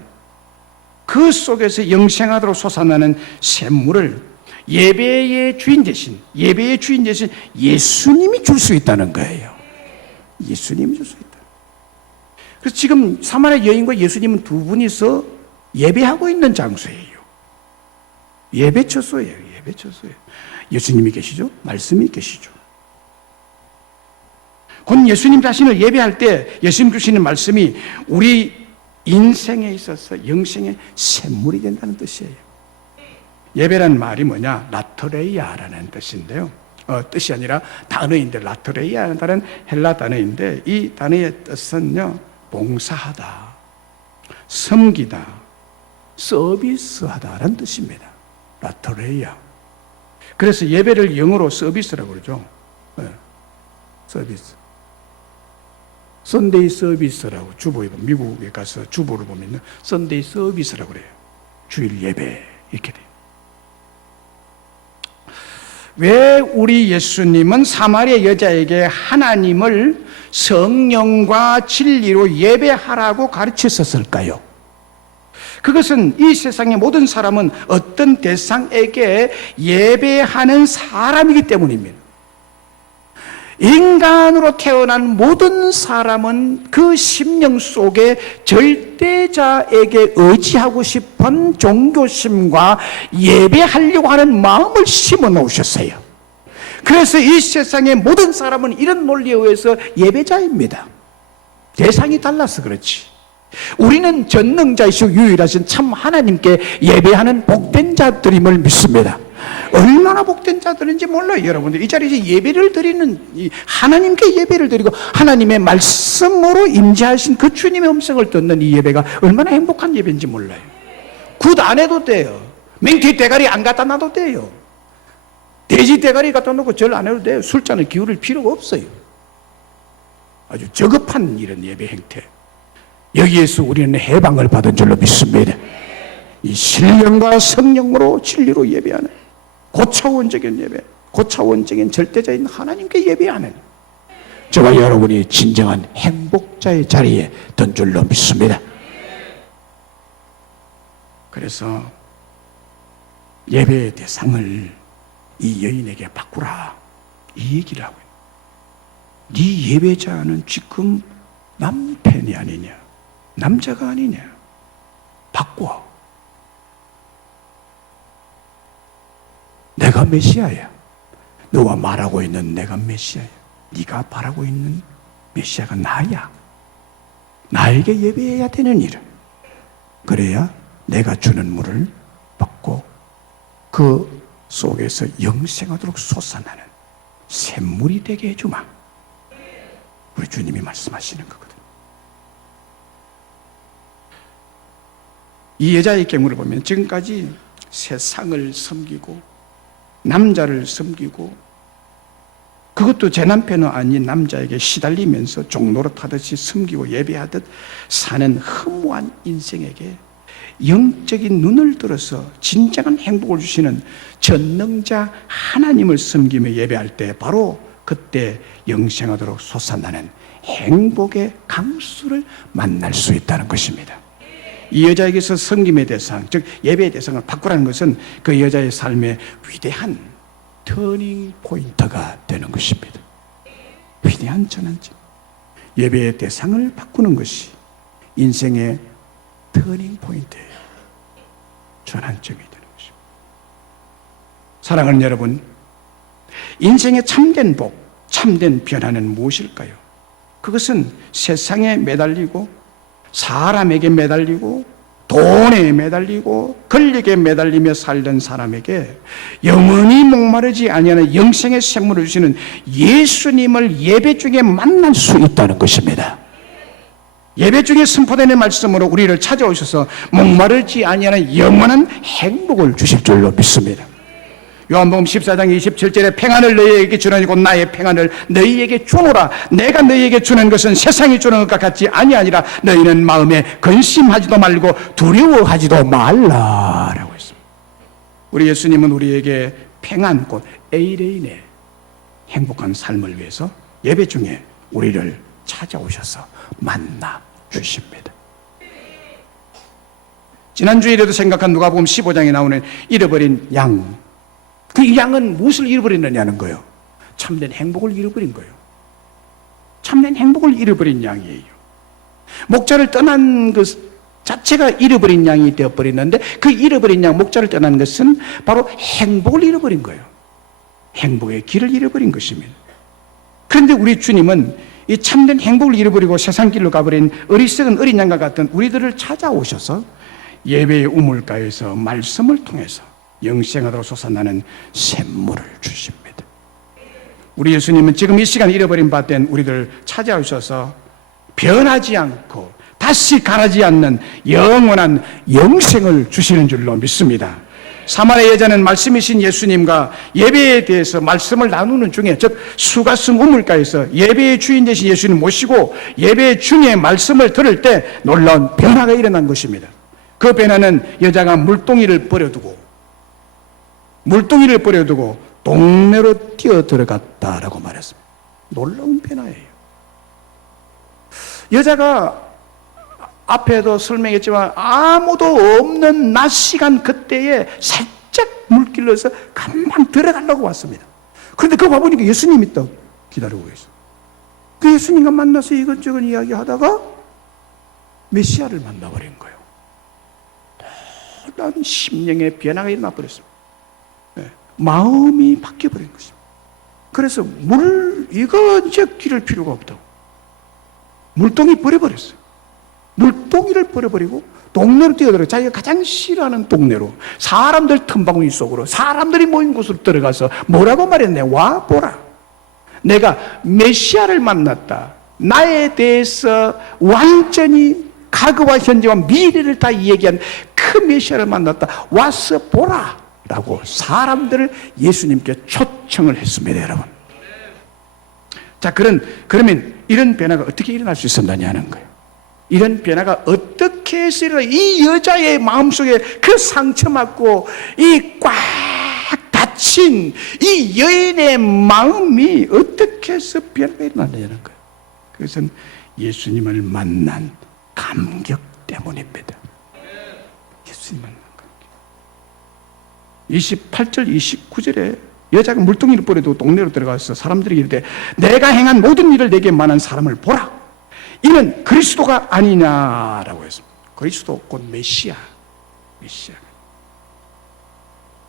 그 속에서 영생하도록 솟아나는 샘물을 예배의 주인 대신 예수님이 줄 수 있다는 거예요. 예수님이 줄 수 있다. 그래서 지금 사마리아 여인과 예수님은 두 분이서 예배하고 있는 장소예요. 예배처소예요. 예배처소예요. 예수님이 계시죠? 말씀이 계시죠. 곧 예수님 자신을 예배할 때 예수님 주시는 말씀이 우리 인생에 있어서 영생의 샘물이 된다는 뜻이에요. 예배라는 말이 뭐냐? 라트레이아라는 뜻인데요. 뜻이 아니라 단어인데, 라트레이아라는 단어는 헬라 단어인데, 이 단어의 뜻은요, 봉사하다, 섬기다, 서비스하다라는 뜻입니다. 라트레이아. 그래서 예배를 영어로 서비스라고 그러죠. 서비스. 선데이 서비스라고, 주보에 보면, 미국에 가서 주보를 보면 선데이 서비스라고 그래요. 주일 예배 이렇게 돼요. 왜 우리 예수님은 사마리아 여자에게 하나님을 성령과 진리로 예배하라고 가르치셨을까요? 그것은 이 세상의 모든 사람은 어떤 대상에게 예배하는 사람이기 때문입니다. 인간으로 태어난 모든 사람은 그 심령 속에 절대자에게 의지하고 싶은 종교심과 예배하려고 하는 마음을 심어 놓으셨어요. 그래서 이 세상의 모든 사람은 이런 논리에 의해서 예배자입니다. 대상이 달라서 그렇지. 우리는 전능자이시고 유일하신 참 하나님께 예배하는 복된 자들임을 믿습니다. 얼마나 복된 자들인지 몰라요. 여러분들 이 자리에서 예배를 드리는, 하나님께 예배를 드리고 하나님의 말씀으로 임재하신 그 주님의 음성을 듣는 이 예배가 얼마나 행복한 예배인지 몰라요. 굿 안 해도 돼요. 맹태 대가리 안 갖다 놔도 돼요. 돼지 대가리 갖다 놓고 절 안 해도 돼요. 술잔을 기울일 필요가 없어요. 아주 저급한 이런 예배 행태. 여기에서 우리는 해방을 받은 줄로 믿습니다. 이 신령과 성령으로 진리로 예배하는 고차원적인 예배, 고차원적인 절대자인 하나님께 예배하는 저와 여러분이 진정한 행복자의 자리에 든 줄로 믿습니다. 그래서 예배의 대상을 이 여인에게 바꾸라, 이 얘기를 하고 있는. 네 예배자는 지금 남편이 아니냐, 남자가 아니냐, 바꿔. 내가 메시아야. 너와 말하고 있는 내가 메시아야. 네가 바라고 있는 메시아가 나야. 나에게 예배해야 되는 일을. 그래야 내가 주는 물을 받고 그 속에서 영생하도록 솟아나는 샘물이 되게 해주마. 우리 주님이 말씀하시는 거거든. 이 여자의 경우를 보면 지금까지 세상을 섬기고 남자를 섬기고, 그것도 제 남편은 아닌 남자에게 시달리면서 종노릇하듯이 섬기고 예배하듯 사는 허무한 인생에게 영적인 눈을 들어서 진정한 행복을 주시는 전능자 하나님을 섬기며 예배할 때 바로 그때 영생하도록 솟아나는 행복의 강수를 만날 수 있다는 것입니다. 이 여자에게서 섬김의 대상, 즉 예배의 대상을 바꾸라는 것은 그 여자의 삶의 위대한 터닝 포인트가 되는 것입니다. 위대한 전환점. 예배의 대상을 바꾸는 것이 인생의 터닝 포인트예요. 전환점이 되는 것입니다. 사랑하는 여러분, 인생의 참된 복, 참된 변화는 무엇일까요? 그것은 세상에 매달리고 사람에게 매달리고 돈에 매달리고 권력에 매달리며 살던 사람에게 영원히 목마르지 아니하는 영생의 생물을 주시는 예수님을 예배 중에 만날 수 있다는 것입니다. 예배 중에 선포되는 말씀으로 우리를 찾아오셔서 목마르지 아니하는 영원한 행복을 주실 줄로 믿습니다. 요한복음 14장 27절에 평안을 너희에게 주노니 나의 평안을 너희에게 주노라. 내가 너희에게 주는 것은 세상이 주는 것과 같지 아니하니라. 너희는 마음에 근심하지도 말고 두려워하지도 말라라고 했습니다. 우리 예수님은 우리에게 평안, 곧 에이레인의 행복한 삶을 위해서 예배 중에 우리를 찾아오셔서 만나 주십니다. 지난주에도 생각한 누가복음 15장에 나오는 잃어버린 양, 그 양은 무엇을 잃어버렸느냐는 거예요. 참된 행복을 잃어버린 거예요. 참된 행복을 잃어버린 양이에요. 목자를 떠난 그 자체가 잃어버린 양이 되어버렸는데 그 잃어버린 양 목자를 떠난 것은 바로 행복을 잃어버린 거예요. 행복의 길을 잃어버린 것입니다. 그런데 우리 주님은 이 참된 행복을 잃어버리고 세상 길로 가버린 어리석은 어린 양과 같은 우리들을 찾아오셔서 예배의 우물가에서 말씀을 통해서 영생하도록 솟아나는 샘물을 주십니다. 우리 예수님은 지금 이 시간 잃어버린 바 된 우리들 찾아오셔서 변하지 않고 다시 가라지 않는 영원한 영생을 주시는 줄로 믿습니다. 사마리아 여자는 말씀이신 예수님과 예배에 대해서 말씀을 나누는 중에, 즉 수가성 우물가에서 예배의 주인 되신 예수님 모시고 예배 중에 말씀을 들을 때 놀라운 변화가 일어난 것입니다. 그 변화는 여자가 물동이를 버려두고 동네로 뛰어 들어갔다라고 말했습니다. 놀라운 변화예요. 여자가 앞에도 설명했지만 아무도 없는 낮 시간 그때에 살짝 물길로서 금방 들어가려고 왔습니다. 그런데 그거 봐보니까 예수님이 또 기다리고 계세요. 그 예수님과 만나서 이것저것 이야기하다가 메시아를 만나버린 거예요. 놀라운 심령의 변화가 일어나 버렸습니다. 네. 마음이 바뀌어버린 것입니다. 그래서 이거 이제 기를 필요가 없다고 물동이 버려버렸어요. 물동이를 버려버리고 동네로 뛰어들어 자기가 가장 싫어하는 동네로, 사람들 틈바구니 속으로, 사람들이 모인 곳으로 들어가서 뭐라고 말했네? 와 보라, 내가 메시아를 만났다. 나에 대해서 완전히 과거와 현재와 미래를 다 얘기한 그 메시아를 만났다. 와서 보라 라고 사람들을 예수님께 초청을 했습니다. 여러분, 자, 그러면 이런 변화가 어떻게 일어날 수 있었느냐는 거예요. 이런 변화가 어떻게 해서 이 여자의 마음속에 그 상처받고 이 꽉 닫힌 이 여인의 마음이 어떻게 해서 변화가 일어나느냐는 거예요. 그것은 예수님을 만난 감격 때문입니다. 예수님 만난 감격. 28절 29절에 여자가 물동이를 버려두고 동네로 들어가서 사람들이 이르되 내가 행한 모든 일을 내게 만한 사람을 보라, 이는 그리스도가 아니냐라고 했습니다. 그리스도 곧 메시아.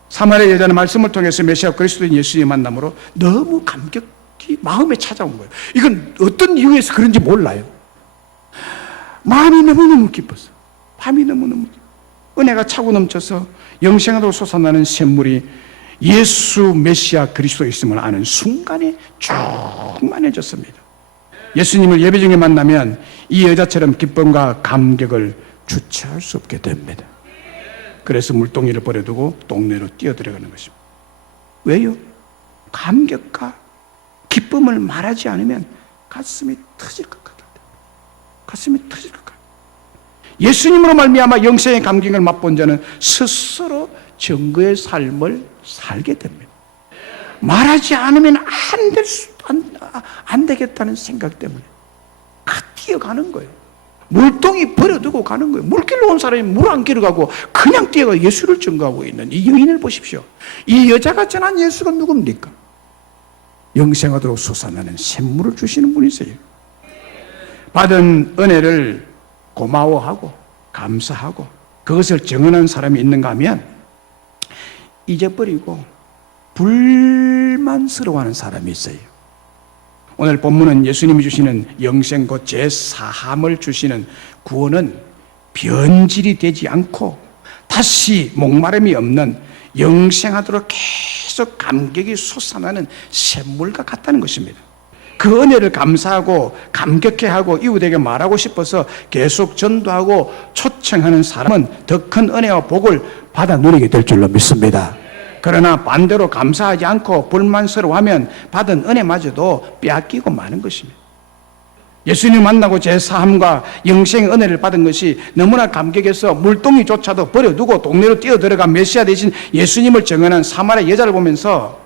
사마리아 여자는 말씀을 통해서 메시아 그리스도인 예수의 만남으로 너무 감격이 마음에 찾아온 거예요. 이건 어떤 이유에서 그런지 몰라요. 마음이 너무너무 기뻤어. 밤이 너무너무 기뻤어. 은혜가 차고 넘쳐서 영생으로 솟아나는 샘물이 예수 메시아 그리스도에 있음을 아는 순간에 충만해졌습니다. 예수님을 예배 중에 만나면 이 여자처럼 기쁨과 감격을 주체할 수 없게 됩니다. 그래서 물동이를 버려두고 동네로 뛰어들어가는 것입니다. 왜요? 감격과 기쁨을 말하지 않으면 가슴이 터질 것 같아요. 가슴이 터질 것 같아요. 예수님으로 말미암아 영생의 감격을 맛본 자는 스스로 증거의 삶을 살게 됩니다. 말하지 않으면 안 되겠다는 생각 때문에 뛰어가는 거예요. 물동이 버려두고 가는 거예요. 물길로 온 사람이 물 안 길어 가고 그냥 뛰어가 예수를 증거하고 있는 이 여인을 보십시오. 이 여자가 전한 예수가 누굽니까? 영생하도록 솟아나는 샘물을 주시는 분이세요. 받은 은혜를 고마워하고 감사하고 그것을 정언한 사람이 있는가 하면 잊어버리고 불만스러워하는 사람이 있어요. 오늘 본문은 예수님이 주시는 영생 곧 제사함을 주시는 구원은 변질이 되지 않고 다시 목마름이 없는 영생하도록 계속 감격이 솟아나는 샘물과 같다는 것입니다. 그 은혜를 감사하고 감격해하고 이웃에게 말하고 싶어서 계속 전도하고 초청하는 사람은 더 큰 은혜와 복을 받아 누리게 될 줄로 믿습니다. 그러나 반대로 감사하지 않고 불만스러워하면 받은 은혜마저도 빼앗기고 마는 것입니다. 예수님 만나고 제사함과 영생의 은혜를 받은 것이 너무나 감격해서 물동이조차도 버려두고 동네로 뛰어들어간 메시아 대신 예수님을 증언한 사마리아 여자를 보면서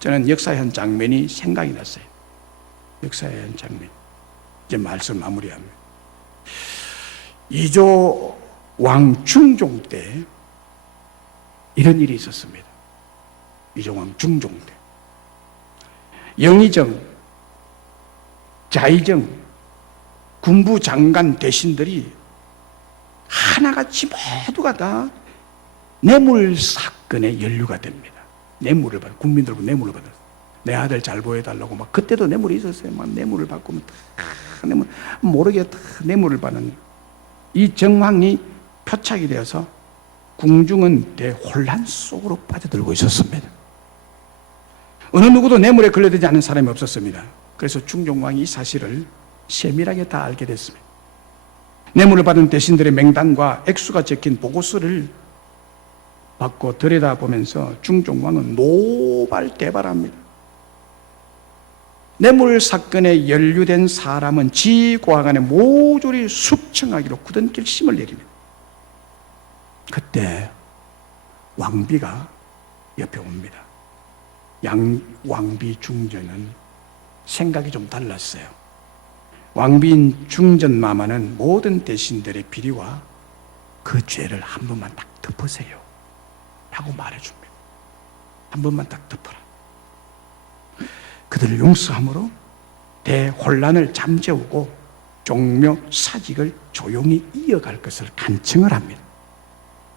저는 역사의 한 장면이 생각이 났어요. 역사의 한 장면. 이제 말씀 마무리합니다. 이조 왕 중종 때 이런 일이 있었습니다. 이종왕 중종 때 영의정, 자의정, 군부 장관 대신들이 하나같이 모두가 다 뇌물 사건의 연루가 됩니다. 뇌물을 받아, 국민들과 뇌물을 받았어요. 내 아들 잘 보여달라고 막 그때도 뇌물이 있었어요. 막 뇌물을 받고 뇌물 모르게 다 뇌물을 받는 이 정황이 표착이 되어서 궁중은 대혼란 속으로 빠져들고 있었습니다. 어느 누구도 뇌물에 걸려들지 않은 사람이 없었습니다. 그래서 중종왕이 이 사실을 세밀하게 다 알게 됐습니다. 뇌물을 받은 대신들의 명단과 액수가 적힌 보고서를 받고 들여다보면서 중종왕은 노발대발합니다. 뇌물 사건에 연루된 사람은 지고하간에 모조리 숙청하기로 굳은 결심을 내립니다. 그때 왕비가 옆에 옵니다. 왕비 중전은 생각이 좀 달랐어요. 왕비인 중전마마는 모든 대신들의 비리와 그 죄를 한 번만 딱 덮으세요 라고 말해줍니다. 한 번만 딱 덮어라. 그들을 용서함으로 대혼란을 잠재우고 종묘 사직을 조용히 이어갈 것을 간청을 합니다.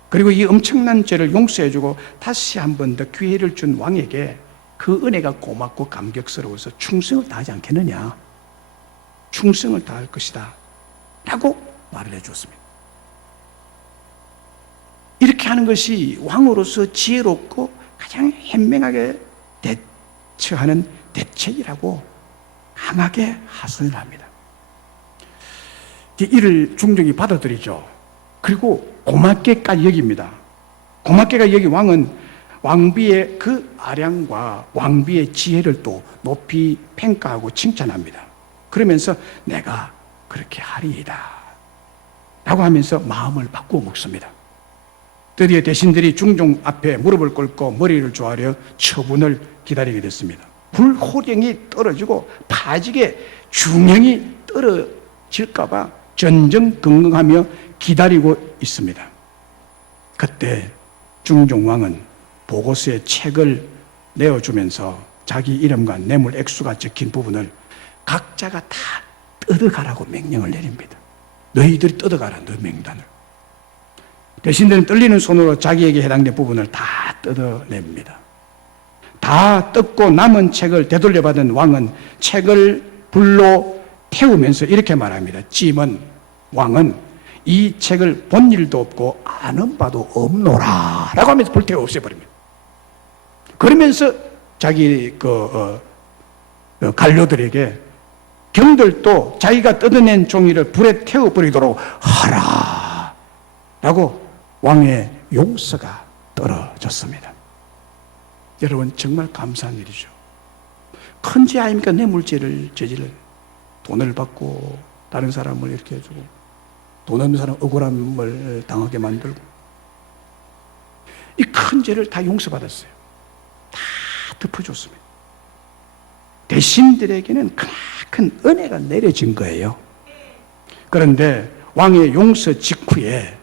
그리고 이 엄청난 죄를 용서해주고 다시 한 번 더 기회를 준 왕에게 그 은혜가 고맙고 감격스러워서 충성을 다하지 않겠느냐, 충성을 다할 것이다 라고 말을 해줬습니다. 이렇게 하는 것이 왕으로서 지혜롭고 가장 현명하게 대처하는 대책이라고 강하게 하소연을 합니다. 이를 중종이 받아들이죠. 그리고 고맙게까지 여깁니다. 고맙게까지 여기 왕은 왕비의 그 아량과 왕비의 지혜를 또 높이 평가하고 칭찬합니다. 그러면서 내가 그렇게 하리이다 라고 하면서 마음을 바꾸어 먹습니다. 드디어 대신들이 중종 앞에 무릎을 꿇고 머리를 조아려 처분을 기다리게 됐습니다. 불호령이 떨어지고 파직의 중형이 떨어질까봐 전전긍긍하며 기다리고 있습니다. 그때 중종왕은 보고서에 책을 내어주면서 자기 이름과 뇌물 액수가 적힌 부분을 각자가 다 뜯어가라고 명령을 내립니다. 너희들이 뜯어가라, 너 명단을. 대신들은 떨리는 손으로 자기에게 해당된 부분을 다 뜯어냅니다. 다 뜯고 남은 책을 되돌려받은 왕은 책을 불로 태우면서 이렇게 말합니다. 찜은, 왕은 이 책을 본 일도 없고 아는 바도 없노라 라고 하면서 불태워 없애버립니다. 그러면서 자기 관료들에게 경들도 자기가 뜯어낸 종이를 불에 태워버리도록 하라 라고 왕의 용서가 떨어졌습니다. 여러분, 정말 감사한 일이죠. 큰 죄 아닙니까? 뇌물죄를 저지른, 돈을 받고 다른 사람을 이렇게 해주고 돈 없는 사람 억울함을 당하게 만들고 이 큰 죄를 다 용서받았어요. 다 덮어줬습니다. 대신들에게는 큰 은혜가 내려진 거예요. 그런데 왕의 용서 직후에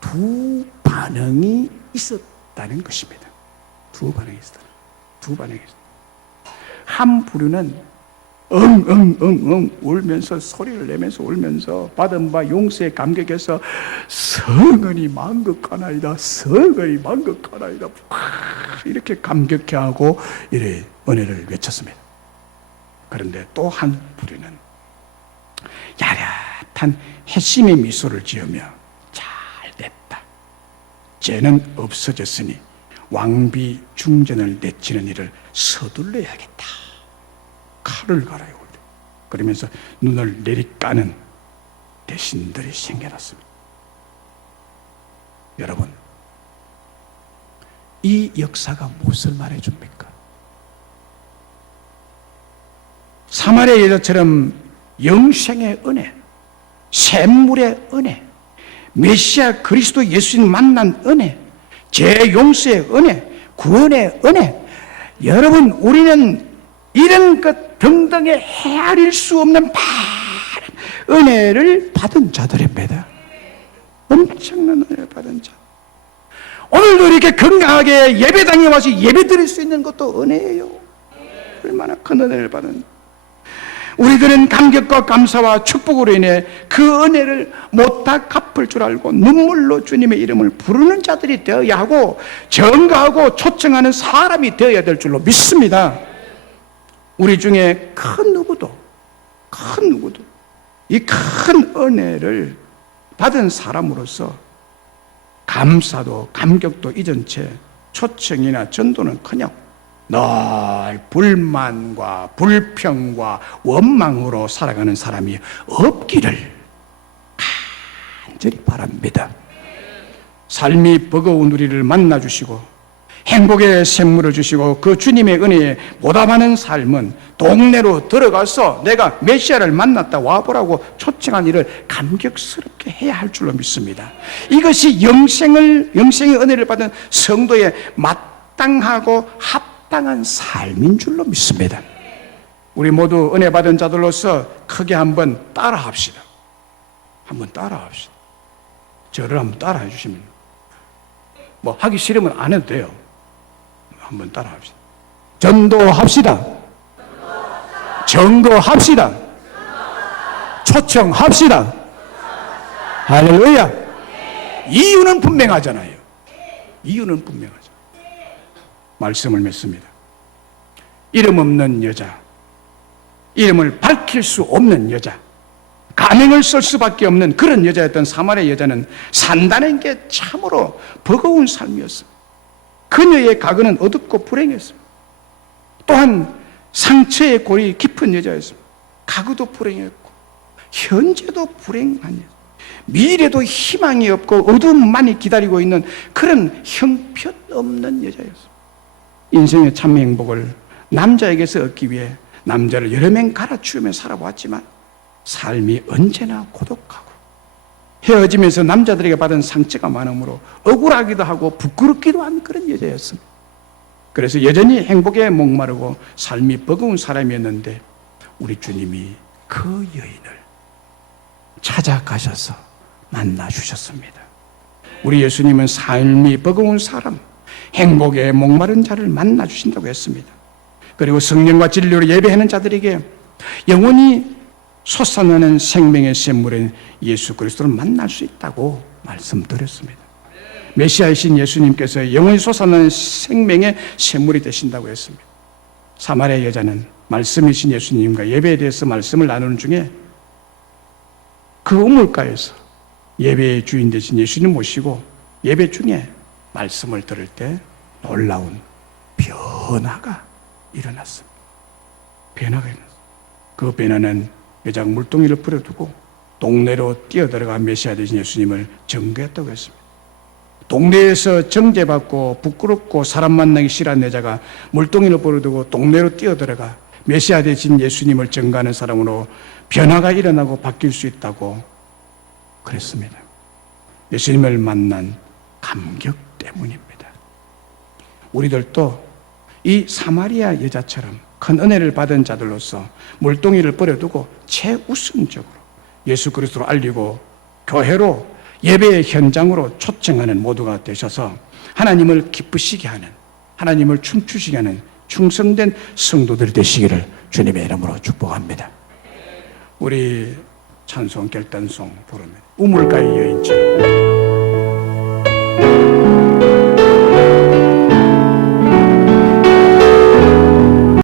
두 반응이 있었다는 것입니다. 두 반응이 있었다. 한 부류는 울면서 소리를 내면서 울면서 받은 바 용서에 감격해서 성은이 만극하나이다, 성은이 만극하나이다 이렇게 감격해하고 이래 은혜를 외쳤습니다. 그런데 또 한 부류는 야릇한 회심의 미소를 지으며 잘됐다, 죄는 없어졌으니 왕비 중전을 내치는 일을 서둘러야겠다, 칼을 갈아요. 그러면서 눈을 내리까는 대신들이 생겨났습니다. 여러분, 이 역사가 무엇을 말해줍니까? 사마리아 여자처럼 영생의 은혜, 샘물의 은혜, 메시아 그리스도 예수님 만난 은혜, 죄 용서의 은혜, 구원의 은혜, 여러분, 우리는 이런 것 등등에 헤아릴 수 없는 많은 은혜를 받은 자들입니다. 엄청난 은혜를 받은 자. 오늘도 이렇게 건강하게 예배당에 와서 예배 드릴 수 있는 것도 은혜예요. 얼마나 큰 은혜를 받은. 우리들은 감격과 감사와 축복으로 인해 그 은혜를 못다 갚을 줄 알고 눈물로 주님의 이름을 부르는 자들이 되어야 하고 전가하고 초청하는 사람이 되어야 될 줄로 믿습니다. 우리 중에 큰 누구도 이 큰 은혜를 받은 사람으로서 감사도 감격도 잊은 채 초청이나 전도는커녕 늘 불만과 불평과 원망으로 살아가는 사람이 없기를 간절히 바랍니다. 삶이 버거운 우리를 만나주시고 행복의 샘물을 주시고 그 주님의 은혜에 보답하는 삶은 동네로 들어가서 내가 메시아를 만났다 와보라고 초청한 일을 감격스럽게 해야 할 줄로 믿습니다. 이것이 영생의 은혜를 받은 성도의 마땅하고 합당한 삶인 줄로 믿습니다. 우리 모두 은혜 받은 자들로서 크게 한번 따라합시다. 저를 한번 따라해 주시면 뭐 하기 싫으면 안 해도 돼요. 한번 따라합시다. 전도합시다. 증거합시다. 초청합시다. 할렐루야. 이유는 분명하잖아요. 말씀을 맺습니다. 이름 없는 여자, 이름을 밝힐 수 없는 여자, 가명을 쓸 수밖에 없는 그런 여자였던 사마리아 여자는 산다는 게 참으로 버거운 삶이었습니다. 그녀의 가거는 어둡고 불행했습니다. 또한 상처의 골이 깊은 여자였습니다. 가거도 불행했고 현재도 불행한 여자, 미래도 희망이 없고 어둠만이 기다리고 있는 그런 형편없는 여자였습니다. 인생의 참 행복을 남자에게서 얻기 위해 남자를 여러 명 갈아치우며 살아왔지만 삶이 언제나 고독하고 헤어지면서 남자들에게 받은 상처가 많으므로 억울하기도 하고 부끄럽기도 한 그런 여자였습니다. 그래서 여전히 행복에 목마르고 삶이 버거운 사람이었는데 우리 주님이 그 여인을 찾아가셔서 만나주셨습니다. 우리 예수님은 삶이 버거운 사람, 행복에 목마른 자를 만나주신다고 했습니다. 그리고 성령과 진리로 예배하는 자들에게 영원히 솟아나는 생명의 샘물인 예수 그리스도를 만날 수 있다고 말씀드렸습니다. 메시아이신 예수님께서 영원히 솟아나는 생명의 샘물이 되신다고 했습니다. 사마리아 여자는 말씀이신 예수님과 예배에 대해서 말씀을 나누는 중에 그 우물가에서 예배의 주인 되신 예수님 모시고 예배 중에 말씀을 들을 때 놀라운 변화가 일어났습니다. 그 변화는 여자가 물동이를 버려두고 동네로 뛰어들어가 메시아 되신 예수님을 증거했다고 했습니다. 동네에서 정죄받고 부끄럽고 사람 만나기 싫어한 여자가 물동이를 버려두고 동네로 뛰어들어가 메시아 되신 예수님을 증거하는 사람으로 변화가 일어나고 바뀔 수 있다고 그랬습니다. 예수님을 만난 감격 때문입니다. 우리들도 이 사마리아 여자처럼 큰 은혜를 받은 자들로서 물동이를 버려두고 최우선적으로 예수 그리스도를 알리고 교회로 예배의 현장으로 초청하는 모두가 되셔서 하나님을 기쁘시게 하는, 하나님을 춤추시게 하는 충성된 성도들이 되시기를 주님의 이름으로 축복합니다. 우리 찬송 결단송 부르면 우물가의 여인처럼